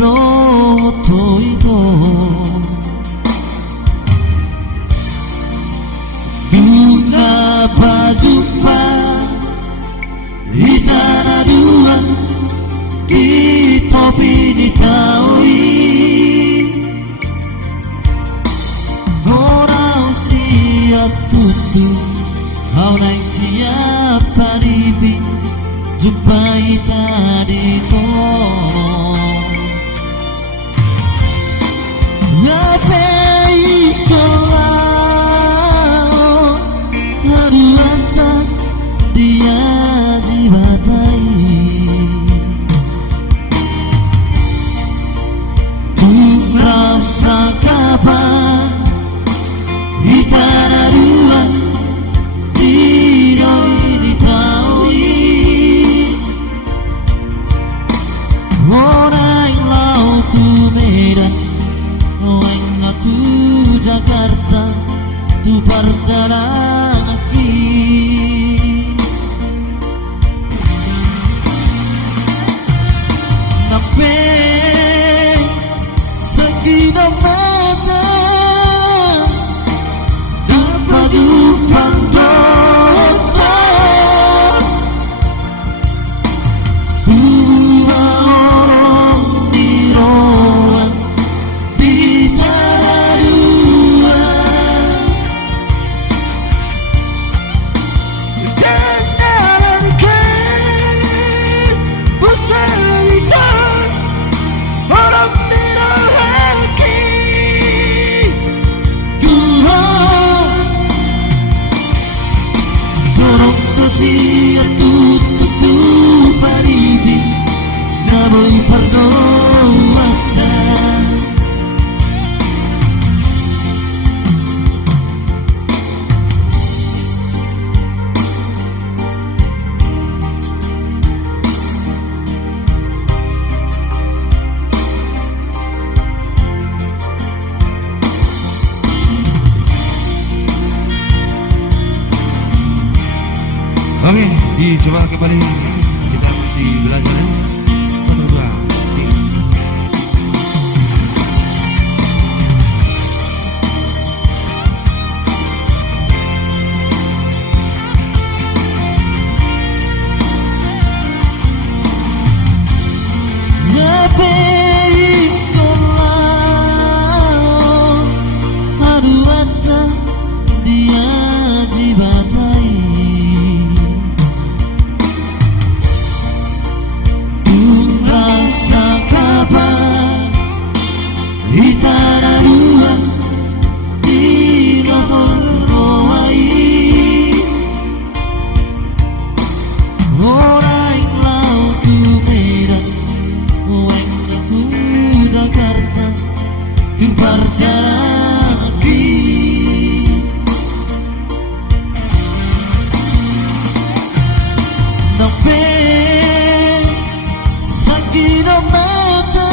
pardo toiko Duka berjumpa di tanah dua di topi ditaui orang siap tutup Aulai siapa dibi jumpai tadi tolong ngapai kau haruanta dia jiwatai ku rasa kabar di tanah dua Jakarta tu perjalanan kaki nape segina mata dapat dipandang dua orang dirawat di tanah dua Sia tutup paribi naboy pardowata Oke, dicoba kembali kita masih belajar satu dua tiga. Ngapain kau haruanta dia jiwatai di tanah dua di Hawaii orang laut ku Medan orang ku Jakarta ku perjalanan kaki nape sakit mata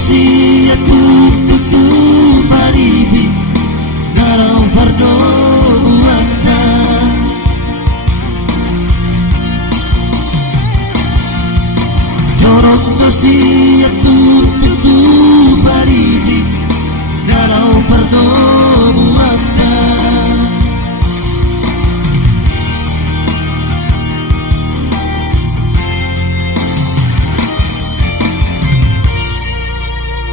Sia tutup paribi narau pardowata jorok sia